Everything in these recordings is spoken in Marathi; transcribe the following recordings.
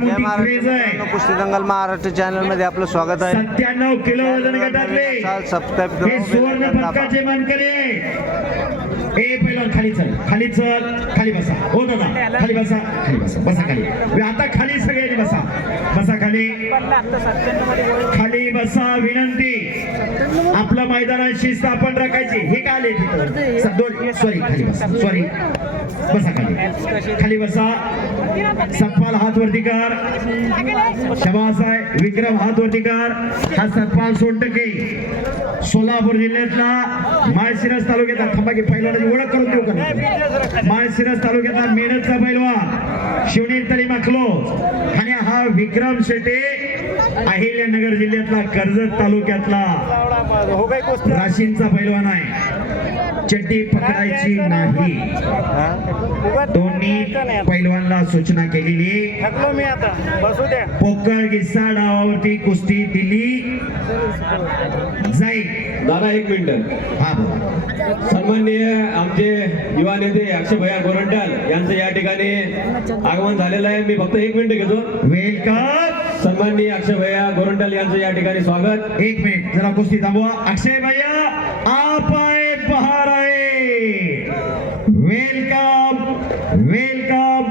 मोठी क्रेज आहे. कुस्ती दंगल महाराष्ट्र चॅनल मध्ये आपलं स्वागत आहे. 97 किलो वजन गटातले सबस्क्राईब हे सुवर्ण पदकाचे मानकरी ए पहिलवान खाली चल खाली बसा हो दादा खाली बसा बसा खाली आता खाली सगळ्यांनी बसा खाली बसा विनंती. आपलं मैदानात शिस्त आपण राखायची. हे काय आले तिथं सॉरी खाली बसा बसा खाली बसा. सतपाल हात वरती कर. शबास आहे विक्रम हात वरती कर. हा सतपाल सोनटके सोलापूर जिल्ह्यातला माळशिरस तालुक्यातला थांबा की पहिलवानाची ओळख करून देऊ का. माळशिरस तालुक्यातला मेडतचा पहिलवान शिवनेर तळी माखलोज आणि हा विक्रम शेटे अहिल्यानगर जिल्ह्यातला कर्जत तालुक्यातला राशींचा पैलवान आहे. चड्डी पकडायची नाही. दोन्ही पैलवानला सूचना केलेली. पोकळ गिस्सा डावावरती कुस्ती दिली जाईल. दादा एक मिनिट. हा बोला. सन्माननीय आमचे युवा नेते अक्षय भैया गोरंट्याल यांचं या ठिकाणी आगमन झालेलं आहे. मी फक्त एक मिनिट घेतो. वेलकम. सन्माननीय अक्षय भैया गोरंट्याल यांचं या ठिकाणी स्वागत. एक मिनिट जरा कुस्ती थांबवा. अक्षय भैया आप आए बहार आए.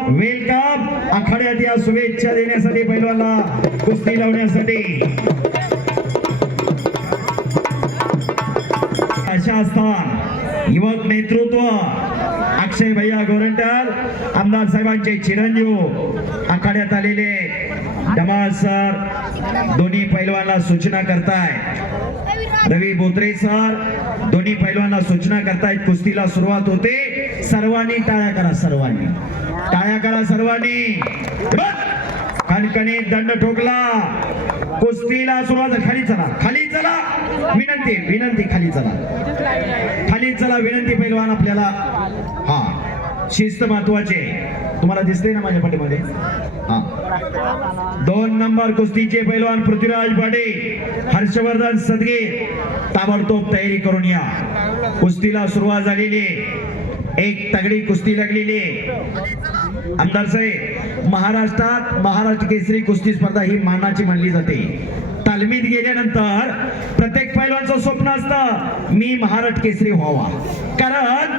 वेलकम आखाड्यात या शुभेच्छा देण्यासाठी पैलवानला कुस्ती लावण्यासाठी. अशा स्थान युवक नेतृत्व अक्षय भैया गोरंट्याल आमदार साहेबांचे चिरंजीव आखाड्यात आलेले धमाल सर दोन्ही पैलवानला सूचना करताय. रवी बोत्रे सर दोन्ही पैलवानला सूचना करतायत. कुस्तीला सुरुवात होते. सर्वांनी टाळ्या करा. सर्वांनी कणकणीत दंड ठोकला. कुस्तीला सुरुवात. खाली चला विनंती खाली चला विनंती. पैलवान आपल्याला हा शिस्त महत्वाचे. तुम्हाला दिसते ना माझ्या पाठीमध्ये. हा 2 नंबर कुस्तीचे पैलवान पृथ्वीराज पाटे हर्षवर्धन सदगे ताबडतोब तयारी करून या. कुस्तीला सुरुवात झालेली. एक तगडी कुस्ती लागलेली. आमदार साहेब महाराष्ट्र केसरी कुस्ती स्पर्धा ही मानाची मानली जाते. तालमीत गेल्यानंतर प्रत्येक पैलवानचं स्वप्न असतं मी महाराष्ट्र केसरी व्हावा. कारण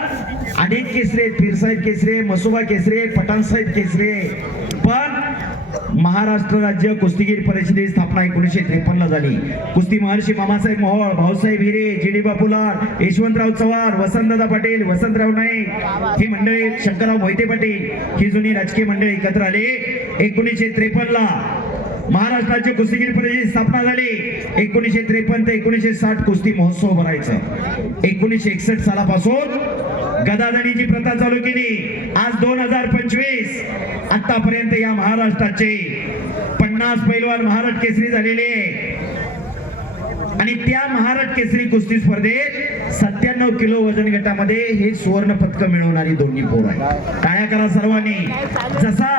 अनेक केसरी पीरसाहेब केसरी मसोबा केसरी पठाण साहेब केसरी. पण महाराष्ट्र राज्य कुस्तीगीर परिषदेची स्थापना 1953 ला झाली. कुस्ती महर्षी मामासाहेब मोहोळ भाऊसाहेब हिरे जी.डी. बापूलाल यशवंतराव चव्हाण वसंतदादा पाटील वसंतराव नाईक ही मंडळी शंकरराव मोहिते पाटील ही जुनी राजकीय मंडळी एकत्र आले. 1953 ला महाराष्ट्र राज्य कुस्तीगीर परिषदेची स्थापना झाली. 1953 ते 1960 कुस्ती महोत्सव भरायचं. 1961 सालापासून गदादणीची प्रथा चालू केली. आज 2025 आतापर्यंत या महाराष्ट्राचे 50 पैलवान महाराष्ट्र केसरी झालेले. आणि त्या महाराष्ट्र केसरी कुस्ती स्पर्धेत 97 किलो वजन गटामध्ये हे सुवर्ण पदक मिळवणारी दोन्ही पोर आहे. टाळ्या करा सर्वांनी. जसा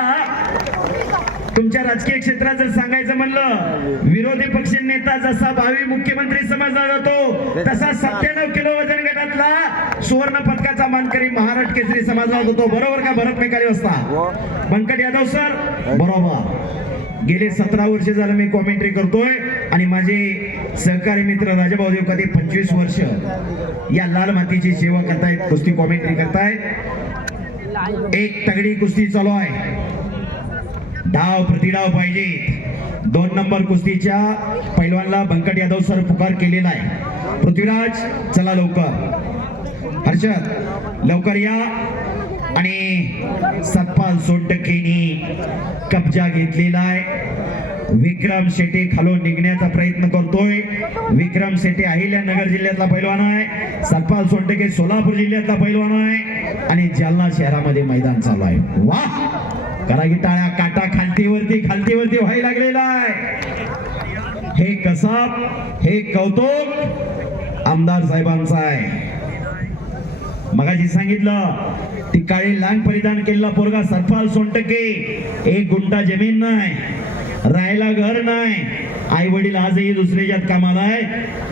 तुमच्या राजकीय क्षेत्रात जर सांगायचं म्हणलं विरोधी पक्ष नेता जसा भावी मुख्यमंत्री समजला जातो तसा 97 किलो वजन गटातला सुवर्ण पदकाचा मानकरी महाराष्ट्र केसरी समजला जातो. बरोबर का भरत मेकाले असता बंकट यादव सर? बरोबर. गेले 17 वर्ष झालं मी कॉमेंट्री करतोय आणि माझे सहकारी मित्र राजाभाऊ देवकाते 25 वर्ष या लाल मातीची सेवा करतायत. कुस्ती कॉमेंट्री करतायत. एक तगडी कुस्ती चालू आहे. डाव प्रतिडाव पाहिजे. 2 नंबर कुस्तीच्या पैलवानला बंकट यादव सर पुकार केलेला आहे. पृथ्वीराज चला लवकर. हर्षद लवकर या. आणि सतपाल सोनटकेनी कब्जा घेतलेला आहे. विक्रम शेटे खालून निघण्याचा प्रयत्न करतोय. विक्रम शेटे अहिल्यानगर जिल्ह्यातला पैलवान आहे. सतपाल सोनटके सोलापूर जिल्ह्यातला पैलवान आहे. आणि जालना शहरामध्ये मैदान चालू आहे. वाह करा की टाळ्या. काटा खालतीवरती व्हायला लागलेला आहे. हे कसब हे कौतुक आमदार साहेबांचं आहे. मगाशी सांगितलं ती काळी लांग परिधान केलेला पोरगा सतपाल सोनटके. 1 गुंठा जमीन नाही, राहायला घर नाही, आई वडील आजही दुसऱ्याच्यात कामाला आहे.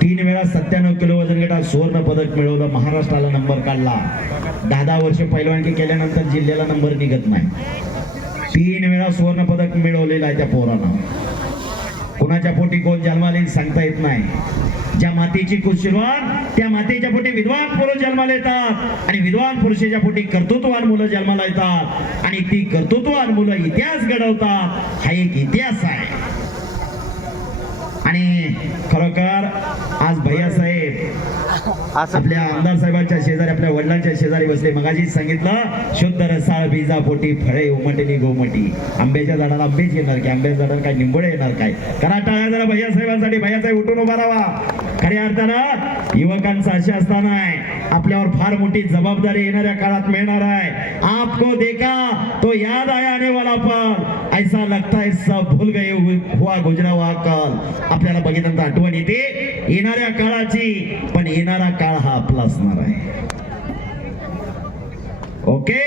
3 वेळा 97 किलो वजन गटात सुवर्ण पदक मिळवलं. महाराष्ट्राला नंबर काढला. 10 वर्ष पैलवानकी केल्यानंतर जिल्ह्याला नंबर निघत नाही. 3 वेळा सुवर्ण पदक मिळवलेलं आहे त्या पोरानं. कुणाच्या पोटी कोण जन्माला येईल सांगता येत नाही. ज्या मातेची सुरुवात त्या मातेच्या पोटी विद्वान पुरुष जन्माला येतात आणि विद्वान पुरुषाच्या पोटी कर्तृत्ववान मुलं जन्माला येतात आणि ती कर्तृत्ववान मुलं इतिहास घडवतात. हा एक इतिहास आहे. आणि खरोखर आज भैयासाहेब आपल्या आमदार साहेबांच्या शेजारी आपल्या वडिलांच्या शेजारी बसले. मगाशी सांगितलं शुद्ध रसाळ बीजा पोटी फळे उमटली गोमटी. आंब्याच्या झाडाला आंबेच येणार की आंब्याच्या झाडाला काय निंबोडे येणार काय. करा टाळ्या जरा भैयासाहेबांसाठी. भैयासाहेब उठून उभा राहा. खऱ्या अर्थानं युवकांचा अशा असताना आपल्यावर फार मोठी जबाबदारी येणाऱ्या काळात मिळणार आहे. आपको देखा तो याद आया आने वाला पल ऐसा लगता है सब भूल गए हुआ गुजरा हुआ कल. आपल्याला बघितल्यानंतर आठवण येते येणाऱ्या काळाची. पण येणारा काळ हा आपला असणार आहे. ओके.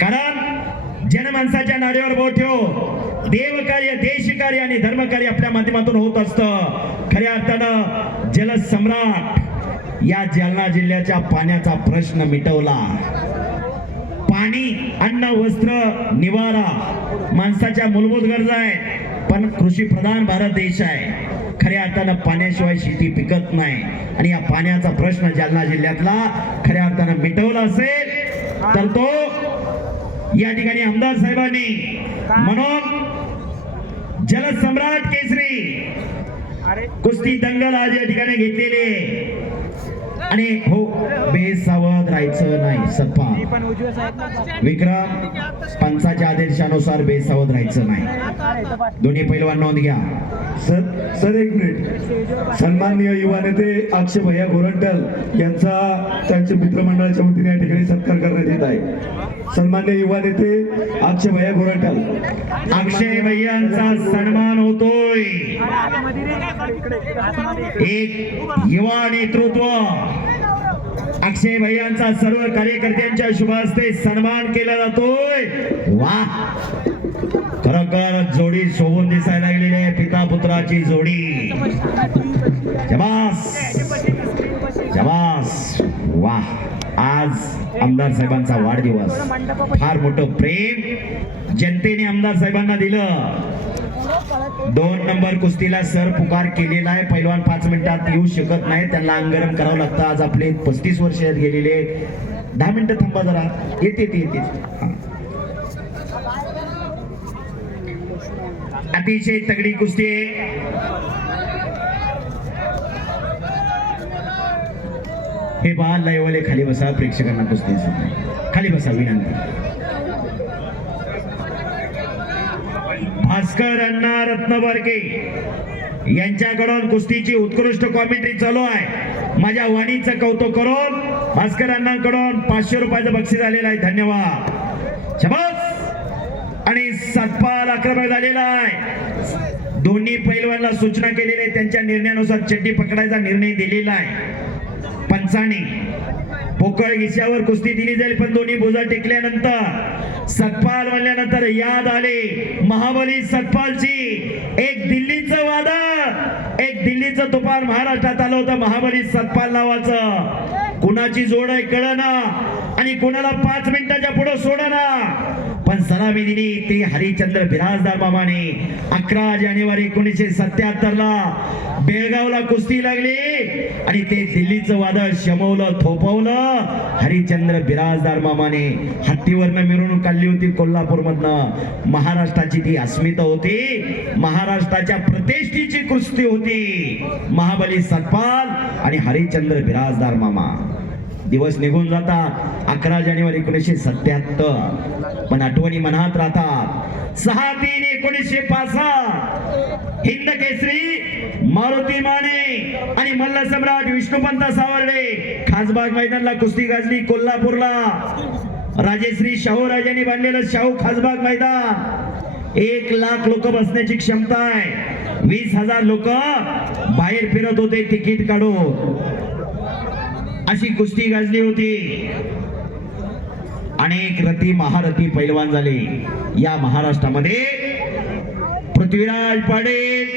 कारण जनमानसाच्या नाडीवर बोट ठेव. देवकार्य देशकार्य आणि धर्मकार्य आपल्या माध्यमातून होत असतं. खऱ्या अर्थानं जलसम्राट या जालना जिल्ह्याच्या पाण्याचा प्रश्न मिटवला. पाणी अन्न वस्त्र निवारा माणसाच्या मूलभूत गरजा आहेत. पण कृषी प्रधान भारत देश आहे. खऱ्या अर्थानं पाण्याशिवाय शेती पिकत नाही. आणि या पाण्याचा प्रश्न जालना जिल्ह्यातला खऱ्या अर्थानं मिटवला असेल तर तो या ठिकाणी आमदार साहेबांनी म्हणून जलसम्राट केसरी कुस्ती दंगल आज या ठिकाणी घेतलेले. आणि हो बेसावध राहायचं नाही. सत्पा विक्रम पंचाच्या आदेशानुसार बेसावध राहायचं नाही. दोन्ही पैलवान नोंद घ्या. सर एक मिनिट. सन्माननीय युवा नेते अक्षय भैया गोरंट्याल यांचा त्यांच्या मित्रमंडळाच्या वतीने या ठिकाणी सत्कार करण्यात येत आहे. सन्माननीय युवा नेते अक्षय भैया गोरंट्याल. अक्षय भैयांचा सन्मान होतोय. एक युवा नेतृत्व अक्षय भैयांचा सर्व कार्यकर्त्यांच्या शुभ हस्ते सन्मान केला जातोय. वा खरोखर जोडी शोभून दिसायला लागलेली आहे. पिता पुत्राची जोडी. जबास जबास. वा आज आमदार साहेबांचा वाढदिवस. फार मोठं प्रेम जनतेने आमदार साहेबांना दिलं. 2 नंबर कुस्तीला सर पुकार केलेला आहे. पैलवान 5 मिनिटात येऊ शकत नाही. त्यांना अंगरम करावं लागतं. आज आपले 35 वर्ष गेलेले. 10 मिनिटं थांबा जरा. येते. अतिशय तगडी कुस्ती आहे. हे पहा लाईव्हवाले खाली बसा. प्रेक्षकांना कुस्ती खाली बसा विनंती. भास्कर अण्णा रत्नबरके यांच्याकडून कुस्तीची उत्कृष्ट कॉमेंट्री चालू आहे. माझ्या वाणीचं कौतुक करून भास्कर अण्णांकडून 500 रुपयाचं बक्षीस आलेलं आहे. धन्यवाद. शबास. आणि सतपाल आक्रमक झालेला आहे. दोन्ही पैलवानला सूचना केलेली आहे. त्यांच्या निर्णयानुसार चड्डी पकडायचा निर्णय दिलेला आहे. पंचाने पोकळ गिशावर कुस्ती दिली जाईल. पण दोन्ही बोजा टेकल्यानंतर सतपाल म्हणल्यानंतर याद आले महाबली सतपालची. एक दिल्लीचं वादळ एक दिल्लीचं तुफान महाराष्ट्रात आलं होतं महाबली सतपाल नावाचं. कुणाची जोड आहे कळना आणि कुणाला 5 मिनिटाच्या पुढे सोडना. पण सलामी दिली ती हरिचंद्र बिराजदार मामाने. 11 जानेवारी 1977 ला बेळगावला कुस्ती लागली आणि ते दिल्लीचं वादळ शमवलं थोपवलं हरिचंद्र बिराजदार मामाने. हत्तीवरनं मिरवणूक काढली होती कोल्हापूरमधनं. महाराष्ट्राची ती अस्मिता होती. महाराष्ट्राच्या प्रतिष्ठेची कुस्ती होती. महाबली सतपाल आणि हरिचंद्र बिराजदार मामा. दिवस निघून जातात. 11 जानेवारी 1977 पण आठवणी मनात राहतात. 6/3/1965 हिंद केसरी मारुती माने आणि मल्ल सम्राट विष्णुपंत सावर्डे खासबाग मैदानला कुस्ती गाजली. कोल्हापूरला राजेश्री शाहू राजांनी बांधलेलं शाहू खासबाग मैदान. 1 लाख लोक बसण्याची क्षमता आहे. 20,000 लोक बाहेर फिरत होते तिकीट काढून. अशी कुस्ती गाजली होती. अनेक रथी महारथी पैलवान झाले या महाराष्ट्रामध्ये. पृथ्वीराज पाटील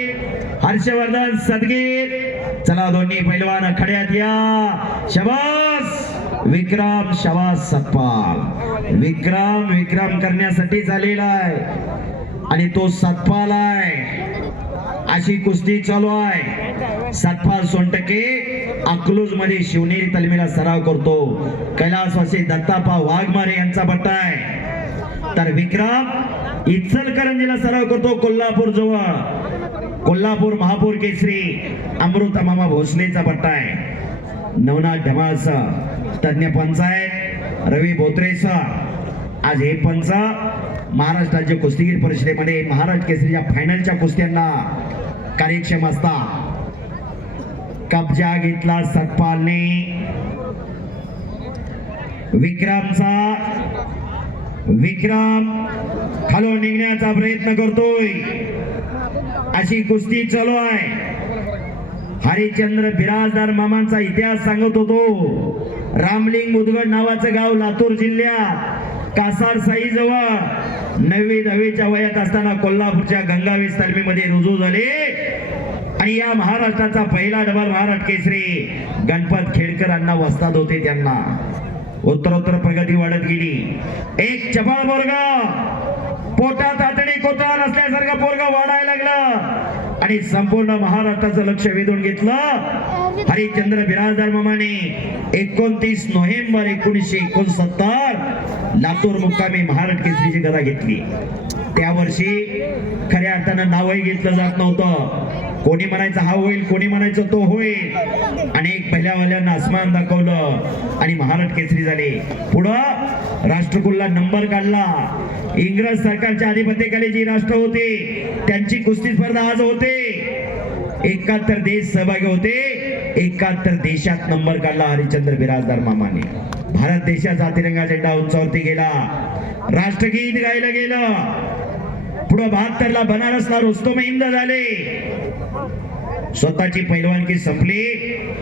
हर्षवर्धन सदगीर. चला दोन्ही पैलवान खड्यात या. शबास. विक्रम शवाज सतपाल. विक्रम करण्यासाठी झालेला आहे आणि तो सतपाल आहे. अशी कुस्ती चालू आहे. सतपाल सोनटके अकलूज मध्ये शिवनेरी तालमीला सराव करतो. कैलासवासी दत्तापा वाघमारे यांचा बट्टा आहे. तर विक्रम इचलकरंजीला सराव करतो कोल्हापूर जवळ. कोल्हापूर महापौर केसरी अमृता मामा भोसलेचा बट्टा आहे. नवनाथ ढमाळचा तज्ञ पंच आहेत रवी बोत्रेचा. आज हे पंच महाराष्ट्र राज्य कुस्तीगीर परिषदेमध्ये महाराष्ट्र केसरीच्या फायनलच्या कुस्त्यांना कार्यक्षम असतात. कब्जा घेतला सतपालने. विक्रम खालून निघण्याचा प्रयत्न करतोय. अशी कुस्ती चालू आहे. हरिश्चंद्र बिराजदार मामांचा इतिहास सांगत होतो. रामलिंग मुदगड नावाचं गाव लातूर जिल्ह्यात कासार साई जवळ 9वी-10वीच्या वयात असताना कोल्हापूरच्या गंगावीस तालमीमध्ये रुजू झाले आणि या महाराष्ट्राचा पहिला डबल महाराष्ट्र केसरी गणपत खेडकरांना वस्ताद होते. त्यांना उत्तरोत्तर प्रगती वाढत गेली. एक चपळ पोरगा पोटात आतडी कोटा नसल्यासारखा पोरगा वाढायला लागला आणि संपूर्ण महाराष्ट्राचं लक्ष वेधून घेतलं. हरिश्चंद्र बिराजदार मामाने 29 नोव्हेंबर 1969 लातूर मुक्कामी महाराष्ट्र केसरीची गदा घेतली. त्या वर्षी खऱ्या अर्थानं नावही घेतलं जात नव्हतं. कोणी म्हणायचं हा होईल, कोणी म्हणायचं तो होईल. अनेक पहिल्यावाल्यांना आसमान दाखवलं आणि महाराष्ट्र केसरी झाले. पुढं राष्ट्रकुलला नंबर काढला. इंग्रज सरकारच्या अधिपत्याखाली जी राष्ट्र होते त्यांची कुस्ती स्पर्धा आज होते. 71 देश सहभागी होते. 71 देशात नंबर काढला हरिश्चंद्र बिराजदार मामाने. भारत देशाचा तिरंगा झेंडा उंचावरती गेला. राष्ट्रगीत गायला गेलं. पुढे 72ला बनारसला रुस्तम हिंद झाले. स्वतःची पैलवानकी संपली.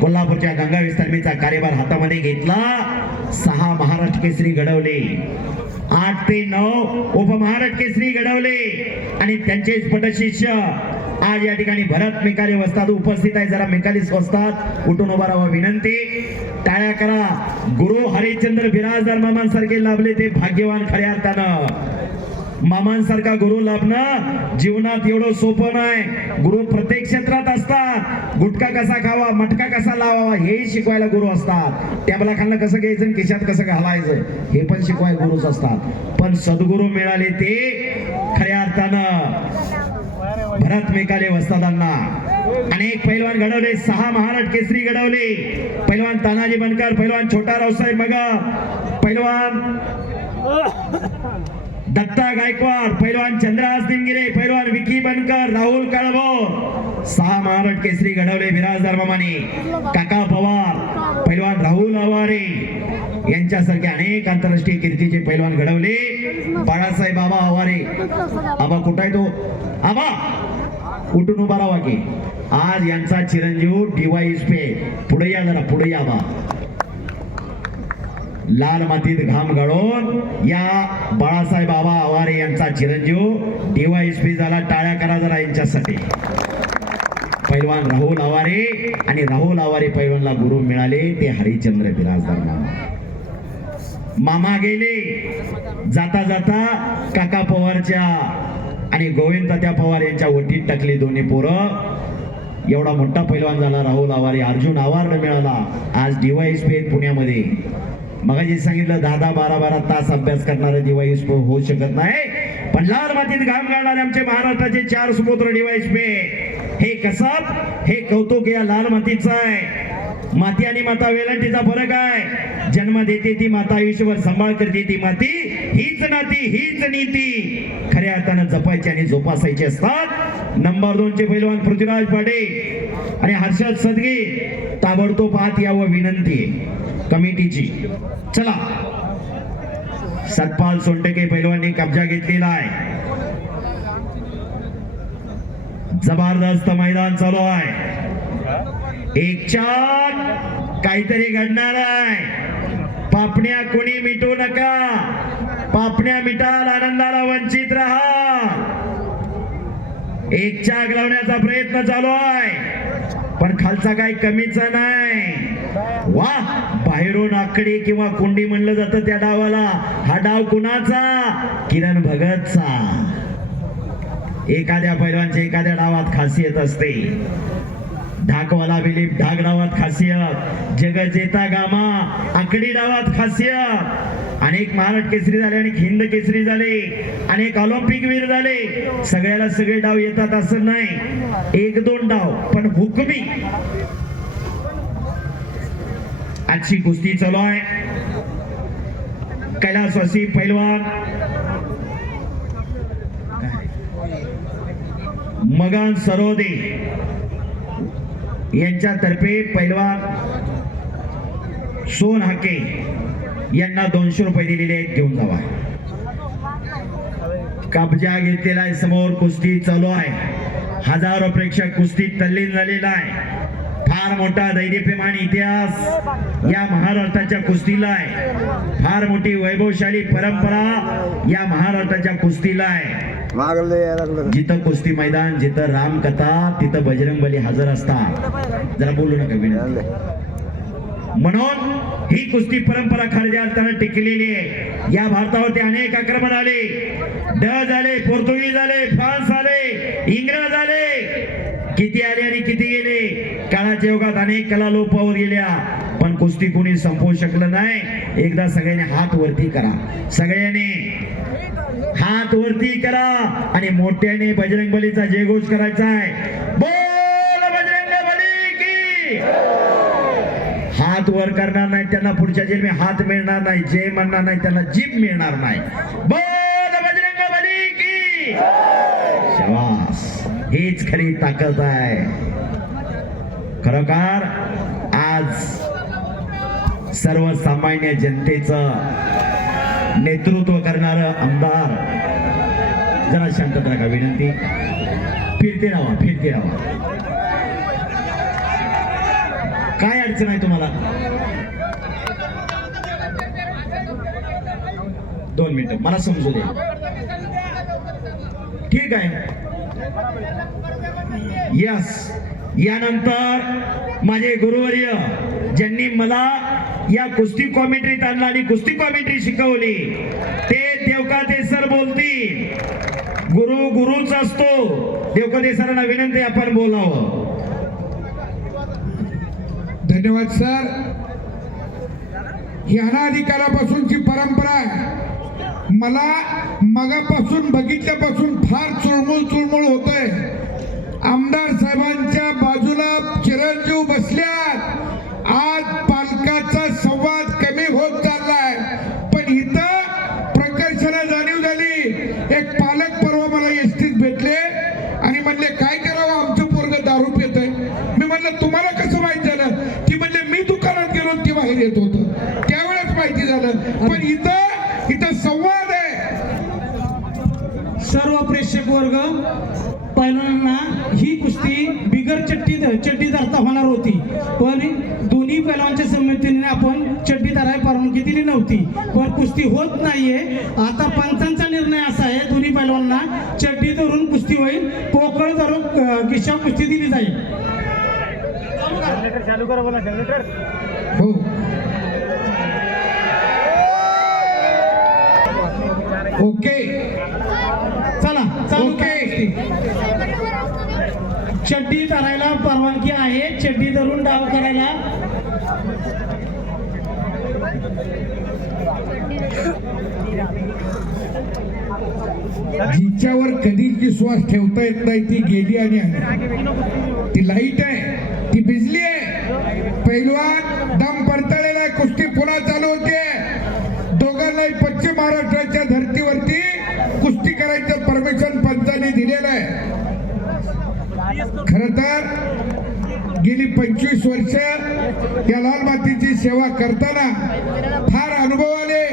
कोल्हापूरच्या गंगावीस तालमीचा कार्यभार हातामध्ये घेतला. 6 महाराष्ट्र केसरी घडवले. 8 ते 9 उपमहाराष्ट्र केसरी घडवले आणि त्यांचे पटशिष्य आज या ठिकाणी भरत मेकाले वस्ताद उपस्थित आहे. जरा मेकालीस वस्ताद उठून उभा राहावा विनंती. टाळ्या करा. गुरु हरिश्चंद्र बिराजदार मामांसारखे लाभले ते भाग्यवान खऱ्या अर्थानं. मामांसारखा गुरु लाभणं जीवनात एवढं सोपं नाही. गुरु प्रत्येक क्षेत्रात असतात. गुटखा कसा खावा, मटका कसा लावावा हेही शिकवायला गुरु असतात. टेबला खाल्लं कसं घ्यायचं, खिशात कसं घालायचं हे पण शिकवायला गुरुच असतात. पण सद्गुरू मिळाले ते खऱ्या अर्थानं भरत मेकाले वस्तादांना. अनेक पैलवान घडवले. 6 महाराष्ट्र केसरी घडवले. पैलवान तानाजी बनकर, पैलवान छोटा रावसाहेब मगर, पैलवान दत्ता गायकवाड, पैलवान चंद्रहास निमगिरे, पैलवान विकी बनकर, राहुल काळभोर 6 महाराष्ट्र केसरी घडवले बिराजदार मामाने. काका पवार, पैलवान राहुल आवारे यांच्यासारखे अनेक आंतरराष्ट्रीय कीर्तीचे पैलवान घडवले. बाळासाहेब बाबा आवारे. आबा कुठं आहे तो? आबा उठून उभा राहा की. आज यांचा चिरंजीव DYSP. पुढे या जरा, पुढे या बा. लाल मातीत घाम गाळून या बाळासाहेब बाबा आवारे यांचा चिरंजीव DYSP झाला. टाळ्या करा जरा यांच्यासाठी. पैलवान राहुल आवारे आणि राहुल आवारे पैलवानला गुरु मिळाले ते हरिश्चंद्र बिराजदार मामा. मामा गेले. जाता जाता काका पवारच्या आणि गोविंद तात्या पवार यांच्या वटीत टाकली दोन्ही पोरं. एवढा मोठा पैलवान झाला राहुल आवारे. अर्जुन अवॉर्ड मिळाला. आज DYSP पुण्यामध्ये. मगाशी सांगितलं 10-12 तास अभ्यास करणारे DYSP होऊ शकत नाही. पण लाल मातीत घाम गाळणारे आमचे महाराष्ट्राचे 4 सुपुत्र DYSP. हे कसब, हे कौतुक या लाल मातीचं आहे. माती आणि माता वेलांटीचा फरक आहे. जन्म देते ती माता, आयुष्यभर सांभाळ करते ती माती. हीच नाती, हीच नीती खऱ्या अर्थानं जपायची आणि जोपासायची असतात. नंबर 2 चे पैलवान पृथ्वीराज पाडे आणि हर्षद सदगे ताबडतोब आत यावं विनंती कमिटीची. चला. सतपाल सोनटके पैलवानने कब्जा घेतलेला आहे. जबरदस्त मैदान चालू आहे. एक चाक काहीतरी घडणार आहे. पापण्या कोणी मिटू नका. पापण्या मिटाल, आनंदाला वंचित राहा. एक चाक लावण्याचा प्रयत्न चालू आहे पण खालचा काही कमीचा नाही. वाह बाहेरून आकडे किंवा कुंडी म्हणलं जातं त्या डावाला. हा डाव कुणाचा? किरण भगतचा. एखाद्या पैलवानच्या एखाद्या डावात खासियत असते. ढाकवाला बिलीप ढाक डावात खासियत, जग जेता गामा आकडी डावात खासियत. अनेक महाराष्ट्र केसरी झाले, अनेक हिंद केसरी झाले, अनेक ऑलिम्पिक वीर झाले. सगळ्याला सगळे डाव येतात असं नाही, एक दोन डाव पण हुकमी. आजची कुस्ती चालू आहे. कैलासवासी पैलवान मगन सरोदे यांच्यातर्फे पैलवान सोन हाके यांना 200 रुपये दिलेले आहेत, घेऊन जावा. कब्जा घेतलेला आहे. समोर कुस्ती चालू आहे. हजारो प्रेक्षक कुस्तीत तल्लीन झालेला आहे. फार मोठा दैदिप्यमान इतिहास या महाराष्ट्राच्या कुस्तीला आहे. फार मोठी वैभवशाली परंपरा या महाराष्ट्राच्या कुस्तीला आहे. जिथं कुस्ती मैदान, जिथं रामकथा, तिथं बजरंगबली हजर असतात. जरा बोलू नका विनंती. म्हणून ही कुस्ती परंपरा खऱ्या अर्थानं टिकलेली आहे. या भारतावरती अनेक आक्रमण आले, डच आले, पोर्तुगीज आले, फ्रान्स आले, इंग्रज आले, किती आले आणि किती गेले. काळाच्या युगात अनेक कला लोपावर गेल्या, पण कुस्ती कोणी संपवू शकलं नाही. एकदा सगळ्यांनी हात वरती करा, सगळ्यांनी हात वरती करा आणि मोठ्याने बजरंगबलीचा जयघोष करायचा आहे. बोल बजरंगबली की. हात वर करणार नाही त्यांना पुढच्या जन्मी हात मिळणार नाही. जय म्हणणार नाही त्यांना जीभ मिळणार नाही. बोल बजरंगबली की. शाबास, हीच खरी ताकद आहे. खरोखर आज सर्वसामान्य जनतेचं नेतृत्व करणार आमदार, जरा शांतता राखा विनंती. फिरते राहा, फिरते राहा. काय अडचण आहे तुम्हाला? 2 मिनिटं मला समजू दे. ठीक आहे. यस, यानंतर माझे गुरुवर्य ज्यांनी मला या कुस्ती कॉमेंट्रीत आणला आणि कुस्ती कॉमेंट्री शिकवली ते देवकाते सर बोलतील. गुरु गुरुच असतो. देवकाते सरांना विनंती आपण बोलावं. धन्यवाद सर. ही अनाधिकारापासूनची परंपरा आहे. मला मगापासून बघितल्यापासून फार चुळमुळ होतंय. आमदार साहेबांच्या बाजूला चिरंजीव बसल्यात. आज पालकाचा संवाद कमी होत चाललाय, पण इथं प्रकर्षाने जाणीव झाली. एक पालक परवा मला एसटीत भेटले आणि म्हणले काय करावं, आमचं पोरगं दारू पितंय. मी म्हणलं तुम्हाला कसं माहित झालं? ती म्हणले मी दुकानात गेलो ती बाहेर येत होतं, त्यावेळेस माहिती झालं. पण इथं संवाद आहे. सर्व प्रेक्षक वर्ग, पैलवानांना ही कुस्ती बिगर चड्डी धरता होणार होती, पण दोन्ही पैलवानच्या संमतीने आपण चड्डी धरायला परवानगी दिली नव्हती. पण कुस्ती होत नाहीये. आता पंचांचा निर्णय असा आहे, दोन्ही पैलवानांना चड्डी धरून कुस्ती होईल, पोकळ धरून किशा कुस्ती दिली जाईल. हो, ओके, चला चालू. ओके. चड्डी धरायला परवानगी आहे. चड्डी धरून डाव करायला. जिच्यावर कधीच विश्वास ठेवता येत नाही ती गेली आणि आली. ती लाईट आहे, ती बिजली आहे. पैलवान दम परतळलेला आहे. कुस्ती पुन्हा चालू होते. दोघांनाही पश्चिम महाराष्ट्राच्या धर्तीवरती कुस्ती करायचं परमिशन पंचांनी दिलेलं आहे. खर तर गेली 25 वर्ष या लाल मातीची सेवा करताना फार अनुभव आले,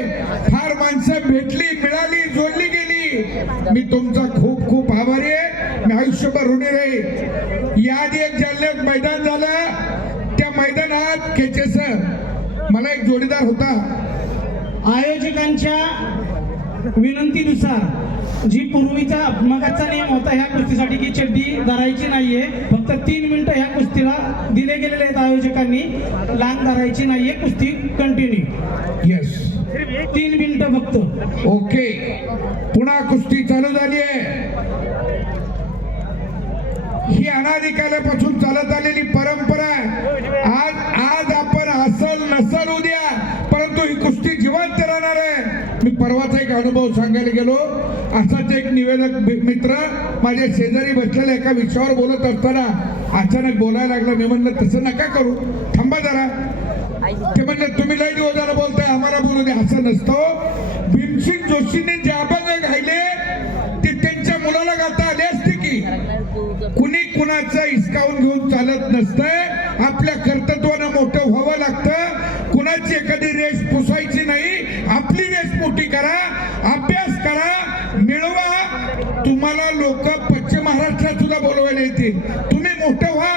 फार माणसं भेटली, मिळाली, जोडली गेली. मी तुमचा खूप खूप आभारी आहे. मी आयुष्यभर ऋणी राहील. याआधी एक जालन्यात मैदान झालं, त्या मैदानात केचे सर मला एक जोडीदार होता. आयोजकांच्या विनंतीनुसार जी पूर्वीचा मगाचा नियम होता ह्या कुस्तीसाठी की चड्डी धरायची नाहीये, फक्त 3 मिनिटं ह्या कुस्तीला दिले गेलेले आहेत आयोजकांनी. लांब धरायची नाहीये, कुस्ती कंटिन्यू येस 3 मिनिटं फक्त. ओके, पुन्हा कुस्ती चालू झाली आहे. ही अनादिकालापासून चालत आलेली परंपरा आहे. आज आपण असल नसल उद्या, परंतु ही कुस्ती जिवंत राहणार आहे. मी परवाचा एक अनुभव सांगायला गेलो. असाच एक निवेदक मित्र माझ्या शेजारी बसलेल्या एका विषयावर बोलत असताना अचानक बोलायला लागला. मी म्हणलं तसं नका करू, थांबा जरा. ते म्हणलं तुम्ही लई दिवसाला बोलताय, आम्हाला बोलू दे. असं नसतं. भीमसिंग जोशीने जे अभंग गायले ते त्यांच्या मुलाला गाता आले असते की. कुणी कुणाचं हिसकावून घेऊन चालत नसतंय. आपल्या कर्तृत्वानं मोठं व्हावं लागतं. कुणाची एखादी रेस पुसायची नाही, आपली रेस मोठी करा, अभ्यास करा, मिळवा. तुम्हाला लोक पश्चिम महाराष्ट्रात सुद्धा बोलवायला येतील. तुम्ही मोठं व्हा.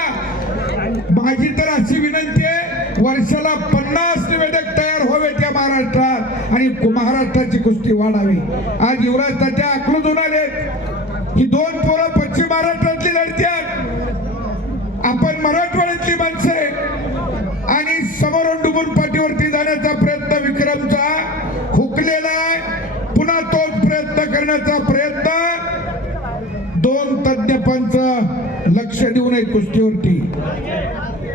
माझी तर अशी विनंती आहे, वर्षाला 50 निवेदक तयार व्हावे त्या महाराष्ट्रात आणि महाराष्ट्राची कुस्ती वाढावी. आज युवराज तात्या अकलूजून आले. ही 2 पोरं पश्चिम महाराष्ट्रातली लढत्यात. आपण मराठवाड्यातली माणसं आहे आणि समोरून डुबून पाठीवरती जाण्याचा प्रयत्न विक्रमचा हुकलेला आहे. पुन्हा तोच प्रयत्न करण्याचा प्रयत्न 2 तज्ञ पंच लक्ष देऊ नये कुस्तीवरती.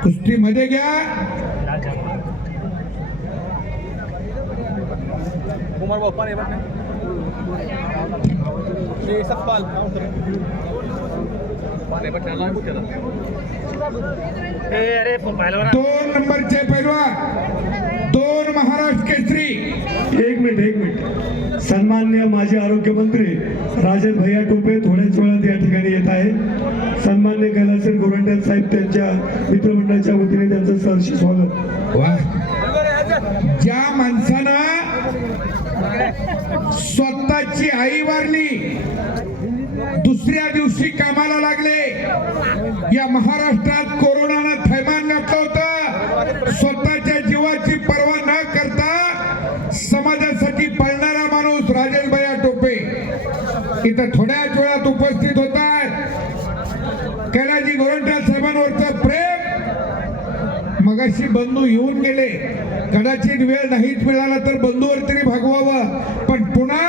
कुस्तीमध्ये घ्या. दोन नंबरचे पैलवान, 2 महाराष्ट्र केसरी. एक मिनिट. सन्माननीय माजी आरोग्य मंत्री राजेश भैया टोपे थोड्याच वेळात या ठिकाणी येत आहे. सन्माननीय कैलास गोरंट्याल साहेब त्यांच्या मित्रमंडळाच्या वतीने त्यांचं सहर्ष स्वागत. वा, ज्या माणसानं स्वतःची आई वारली, दुसऱ्या दिवशी कामाला लागले. या महाराष्ट्रात कोरोनानं थैमान घातलं होतं. स्वतःच्या जीवाची पर्वा न करता समाजासाठी पळणारा माणूस राजेश भैया टोपे इथं थोड्याच वेळात उपस्थित होत आहे. कैलासजी गोरंट्याल साहेबांवरचं प्रेम. मगाशी बंधू येऊन गेले. कदाचित वेळ नाहीच मिळाला तर बंधूवर तरी भागवावं, पण पुन्हा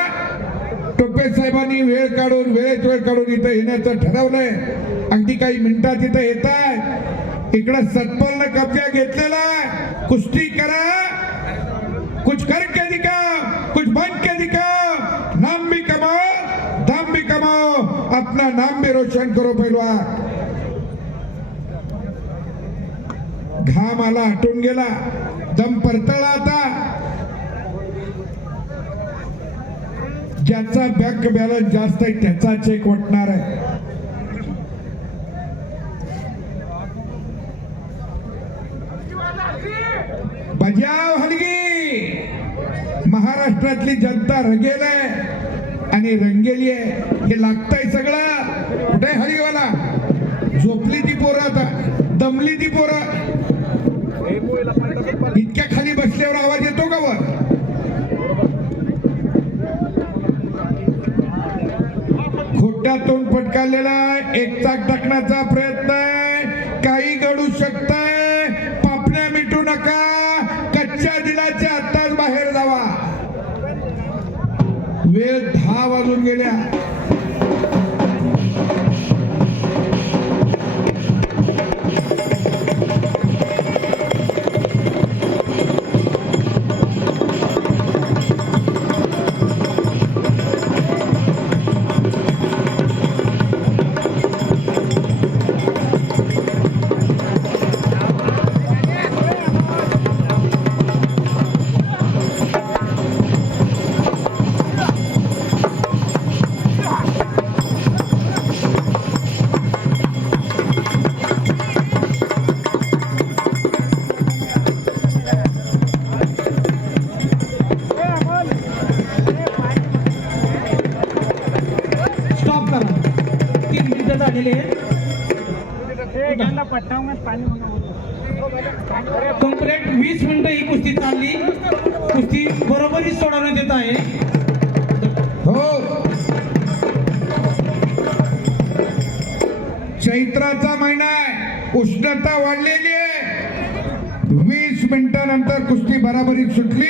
टोपे साहेबांनी वेळेत वेळ काढून इथं येण्याचं ठरवलंय. अगदी काही मिनिटात इथं येत आहे. इकडं सत्पलनं कब्जा घेतलेला आहे. कुस्ती करा, कुछ करके दिखाओ, कुछ बन के दिखाओ, नाम भी कमाओ, दाम भी कमाओ, अपना नाम भी रोशन करो. पहिलवान घाम आला, हटून गेला, दम परतळला. आता ज्याचा बँक बॅलन्स जास्त आहे त्याचा चेक वाटणार आहे. बजाव हलगी. महाराष्ट्रातली जनता रंगेल आहे आणि रंगेली आहे. हे लागतंय सगळं. कुठे हलगीवाला? झोपली ती पोरं, आता दमली ती पोरं. इतक्या खाली बसल्यावर आवाज येतो का वर? खोट्यातून पटकावलेला एक चाक टाकण्याचा प्रयत्न आहे. काही घडू शकतंय. पापण्या मिटू नका. कच्च्या दिलाच्या आत्ताच बाहेर जावा. वेळ 10 वाजून गेल्या. कंप्लीट 20 मिनिटं ही कुस्ती चालली. कुस्ती बरोबरी सोडवण्यात येत आहे. हो, चैत्राचा महिना आहे, उष्णता वाढलेली आहे. 20 मिनिटानंतर कुस्ती बराबरीत सुटली.